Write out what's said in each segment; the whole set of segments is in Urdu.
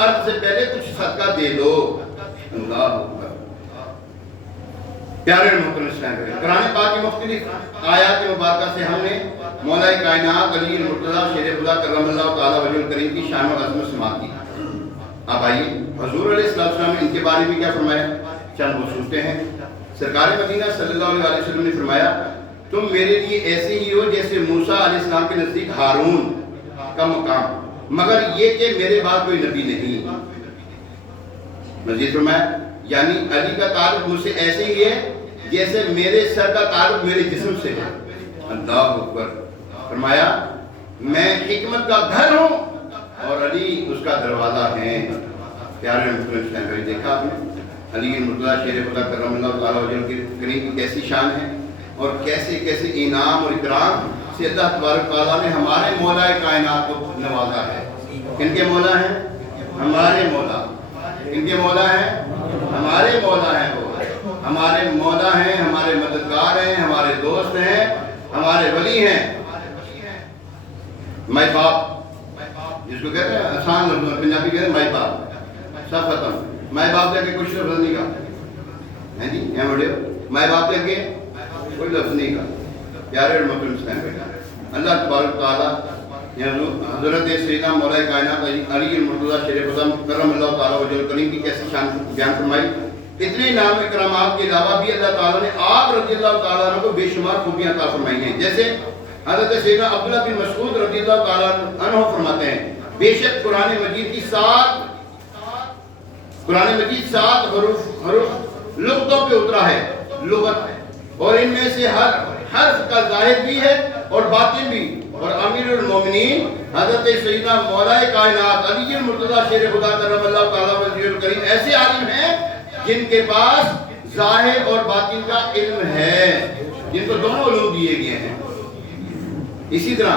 عرض سے پہلے کچھ صدقہ دے دو۔ اللہ اکبر۔ پیارے محترم اسلام بھائی، قرآن پاک کی مختلف آیات مبارکہ سے ہم نے مولا کائنات علی المرتضیٰ شیر خدا کرم اللہ تعالیٰ وجہ الکریم کی شان و عظمت سماعت کی۔ اب آئیے حضور علیہ السلام نے ان کے بارے میں کیا فرمایا، چند خصوصیتیں ہیں۔ سرکار مدینہ صلی اللہ علیہ وسلم نے فرمایا تم میرے لیے ایسے ہی ہو جیسے موسیٰ علیہ السلام کے نزدیک ہارون کا مقام، مگر یہ کہ میرے بعد کوئی نبی نہیں۔ مزید فرمایا یعنی علی کا تعلق مجھ سے ایسے ہی ہے جیسے میرے سر کا تعلق میرے جسم سے ہے۔ اللہ اکبر۔ فرمایا میں حکمت کا گھر ہوں اور علی اس کا دروازہ ہے۔ پیارے محترم بھائی، دیکھا آپ نے علی المرتضیٰ شیر خدا کرم اللہ تعالیٰ وجہ الکریم کی کیسی شان ہے اور کیسے کیسے انعام اور اکرام سے اللہ تبارک تعالیٰ نے ہمارے مولا کائنات کو نوازا ہے۔ کن کے مولا ہیں؟ ہمارے مولا۔ کن کے مولا ہیں؟ ہمارے مولا ہیں۔ وہ ہمارے مولا ہیں، ہمارے مددگار ہیں، ہمارے دوست ہیں، ہمارے ولی ہیں۔ مائی باپ جس کو کہتے ہیں آسان لفظ میں پنجابی کہتے ہیں مائی باپ، سب ختم۔ مائی باپ کے کچھ لفظ نہیں کہا ہے جی، یہ بڑے مائی باپ کے کوئی لفظ نہیں کہا۔ پیارے اور محترم اسلام، اللہ تبارک تعالیٰ حضرت سیدنا مولا کائنات علی المرتضیٰ شیر خدا کرم اللہ تعالیٰ وجہ الکریم کی کیسی شان بیان فرمائی۔ اتنے نام اکرامات کے علاوہ بھی اللہ تعالیٰ نے آپ رضی اللہ تعالیٰ عنہ کو بے شمار خوبیاں عطا فرمائی ہیں۔ جیسے حضرت سیدنا عبداللہ بن مسعود رضی اللہ تعالیٰ عنہ فرماتے ہیں بے شک قرآن مجید کی سات حروف لغتوں پہ اترا ہے، لغت، اور ان میں سے ہر حرف کا ظاہر بھی ہے اور باطن بھی، اور امیر المومنین حضرت سیدنا مولا کائنات علی المرتضیٰ شیر خدا کرم اللہ تعالیٰ وجہ الکریم ایسے عالم ہیں جن کے پاس ظاہر اور باطن کا علم ہے، جن کو دونوں علوم دیے گئے ہیں۔ اسی طرح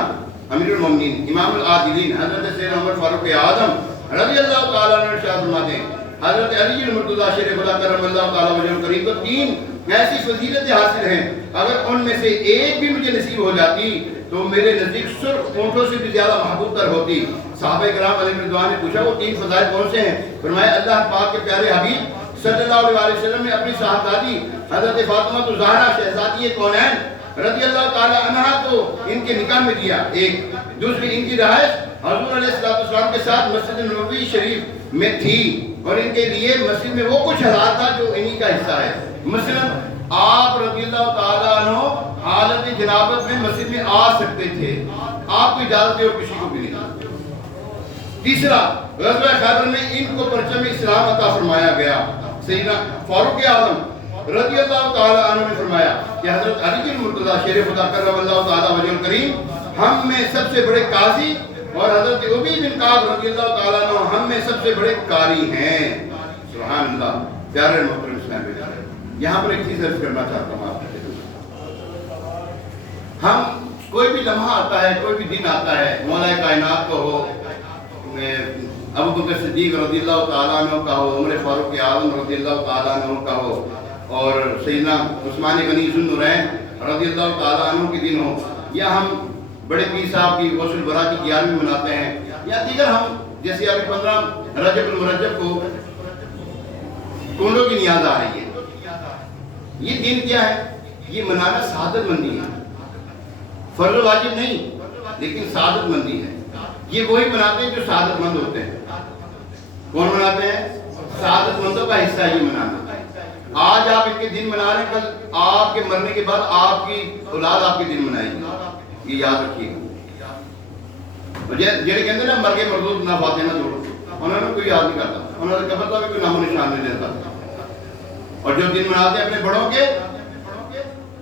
امیر المومنین امام العادلین حضرت سیدنا عمر فاروق اعظم رضی اللہ تعالیٰ عنہ ارشاد فرماتے ہیں حضرت علی المرتضیٰ شیر خدا کرم اللہ تعالیٰ وجہ الکریم کو 3 ایسی فضیلتیں حاصل ہیں، اگر ان میں سے ایک بھی مجھے نصیب ہو جاتی تو میرے نزدیک سرخ اونٹوں سے بھی زیادہ محبوب تر ہوتی۔ صحابہ کرام علیہ رضوان نے پوچھا وہ 3 فضائل کون سے ہیں؟ فرمایا اللہ پاک کے پیارے حبیب صلی اللہ علیہ وسلم نے اپنی صاحبزادی حضرت فاطمہ الزہرا شہزادی کونین رضی اللہ تعالی عنہ کو ان کے نکاح میں دیا، ایک دوسری ان کی رہائش حضور علیہ السلام کے ساتھ مسجد نبوی شریف میں تھی، اور ان کے لیے مسجد میں وہ کچھ حالات تھا جو انہی کا حصہ ہے۔ مثلا آپ رضی اللہ تعالیٰ عنہ حالت جنابت میں مسجد میں آ سکتے تھے، آپ کو اجازت ہے اور کسی کو بھی نہیں۔ تیسرا غزوہ خیبر میں ان کو پرچم اسلام عطا فرمایا گیا۔ سیدنا فاروق اعظم رضی اللہ تعالیٰ عنہ نے فرمایا کہ حضرت علی المرتضیٰ شیر خدا کرم اللہ تعالیٰ وجہ الکریم ہم میں سب سے بڑے قاضی، اور حضرت ابی بن کعب رضی اللہ تعالیٰ عنہ ہم میں سب سے بڑے قاری ہیں۔ سبحان اللہ۔ پیارے محترم اسلام بھائی، یہاں پر ایک چیز عرض کرنا چاہتا ہوں آپ سے، ہم کوئی بھی لمحہ آتا ہے، کوئی بھی دن آتا ہے، مولا کائنات کو ہو، ابو بکر صدیق رضی اللہ تعالیٰ عنہ کا ہو، عمر فاروق اعظم رضی اللہ تعالیٰ عنہ کا ہو، اور سیدنا عثمان غنی ذو النورین رضی اللہ تعالیٰ عنہ کے دن ہو، یا ہم بڑے پیر صاحب کی غسل برا کی 11ویں مناتے ہیں، یا دیگر ہم جیسے ابھی 15 رجب المرجب کو کنڈوں کی نیاز آ رہی ہے۔ یہ دن کیا ہے؟ یہ منانا سعادت مندی ہے، فرض و واجب نہیں لیکن سعادت مندی ہے۔ یہ وہی مناتے ہیں جو سعادت مند ہوتے ہیں۔ کون مناتے ہیں؟ سعادت مندوں کا حصہ یہ منانا۔ آج آپ ان کے دن منا رہے ہیں، کل آپ کے مرنے کے بعد آپ کی اولاد آپ کے دن منائے گی، یہ یاد رکھیے گا۔ جڑے کہتے ہیں نا مرگے مردود نہ فاتح نہ جوڑو، انہوں نے کوئی یاد نہیں کرتا، انہوں نے قبر کا بھی کوئی نام و نشان نہیں دیتا۔ اور جو دن مناتے ہیں اپنے بڑوں کے،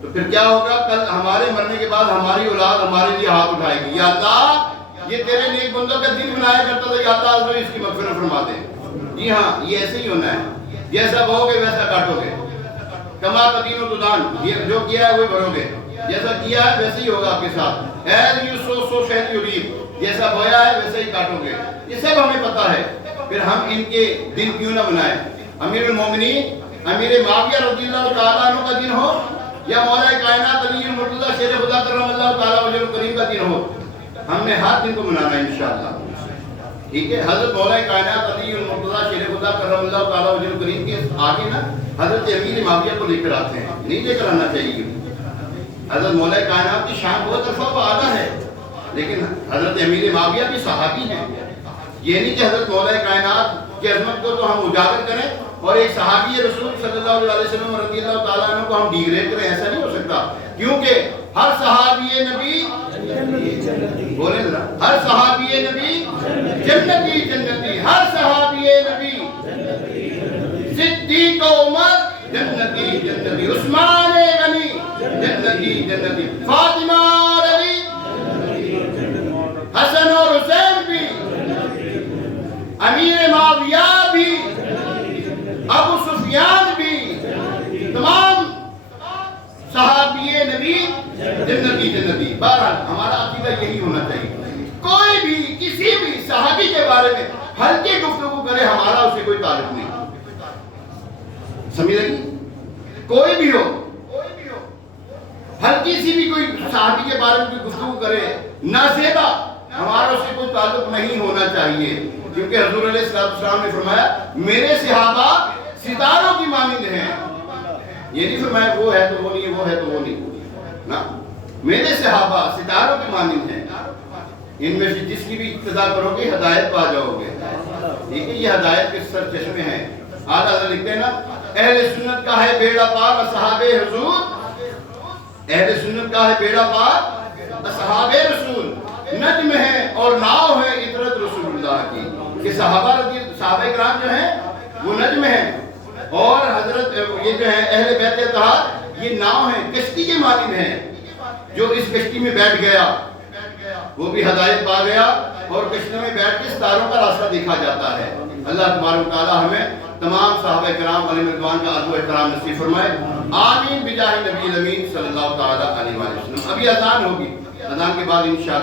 تو پھر کیا ہوگا؟ کل ہمارے مرنے کے بعد ہماری اولاد ہمارے لیے ہاتھ اٹھائے گی، یا اللہ یہ تیرے نیک بندوں کا دن منایا کرتا تھا، یا اللہ اس کی مغفرت فرما دے۔ جی ہاں، یہ ایسے ہی ہونا ہے، جیسا بہو گے ویسا کاٹو گے، کما تدین و تدان، یہ جو کیا ہے وہی بھرو گے، جیسا کیا ہے ویسے ہی ہوگا آپ کے ساتھ۔ ایز یو سو سو شہد یو ریپ، جیسا بویا ہے ویسے ہی کاٹو گے، یہ سب ہمیں پتا ہے۔ پھر ہم ان کے دن کیوں نہ منائیں؟ امیر المومنین امیر معاویہ رضی اللہ تعالیٰ عنہ کا دن ہو، یا مولا کائنات علی المرتضیٰ شیر خدا کرم اللہ تعالیٰ وجہ الکریم کا دن ہو، ہم نے ہر دن کو منانا ہے انشاءاللہ، ٹھیک ہے؟ حضرت مولا کائنات علی آگے نا حضرت امیر معاویہ کو لے کر آتے ہیں، نہیں لے کر آنا چاہیے. حضرت مولا کائنات کی شان بہت ارفع و اعلیٰ ہے، لیکن حضرت امیر معاویہ بھی صحابی ہیں. یہ نہیں کہ حضرت مولا کائنات کی عظمت کو تو ہم اجاگر کریں اور ایک صحابی رسول صلی اللہ علیہ وسلم رضی اللہ تعالیٰ عنہ کو ہم ڈیگریڈ کریں، ایسا نہیں ہو سکتا. کیونکہ ہر صحابی نبی بولیں ذرا، ہر صحابی نبی جنتی جنتی، ہر صحابی نبی صدیق عمر جنتی جنتی، عثمان غنی جنتی جنتی، فاطمہ اور علی، حسن اور حسین بھی، امیر معاویہ بھی، ابو سفیان بھی، تمام صحابی نبی جنتی جنتی. بہرحال ہمارا عقیدہ یہی ہونا چاہیے، کوئی بھی کسی بھی صحابی کے بارے میں ہلکی گفتگو کرے ہمارا اسے کوئی تعلق نہیں. سمجھ لگی؟ کوئی بھی ہو، ہلکی سی بھی کوئی صحابی کے بارے میں کوئی گفتگو کرے نازیبا، ہمارا اسے کوئی تعلق نہیں ہونا چاہیے. کیونکہ حضور علیہ السلام نے فرمایا میرے صحابہ ستاروں کی مانند ہیں. یہ نہیں فرمایا وہ ہے تو وہ نہیں، وہ ہے تو وہ نہیں نا. میرے صحابہ ستاروں کی مانند ہیں، ان میں سے جس کی بھی اقتداء کرو گے ہدایت پا جاؤ گے. ٹھیک ہے، یہ ہدایت کے سر چشمے ہیں. آدھا لکھتے ہیں نا، اہل سنت کا ہے بیڑا پار اصحاب حضور، اہل سنت کا ہے بیڑا پار اصحاب رسول، نجم ہے اور ناؤ ہے عطرت رسول اللہ کی. کہ صحابہ کرام جو ہیں وہ نجم ہیں اور حضرت یہ جو ہے اہل بیت اطہار یہ ناؤ ہیں، کشتی کے مانند ہیں. جو اس کشتی میں بیٹھ گیا وہ بھی ہدایت پا گیا اور کشتی میں بیٹھ کے ستاروں کا راستہ دیکھا جاتا ہے. اللہ تبارک و تعالی ہمیں تمام صحابہ کرام علیہ رضوان کا ادب و احترام نصیب فرمائے. آمین بجاہ نبی الامین صلی اللہ تعالی علیہ وسلم. ابھی اذان ہوگی، اذان کے بعد انشاءاللہ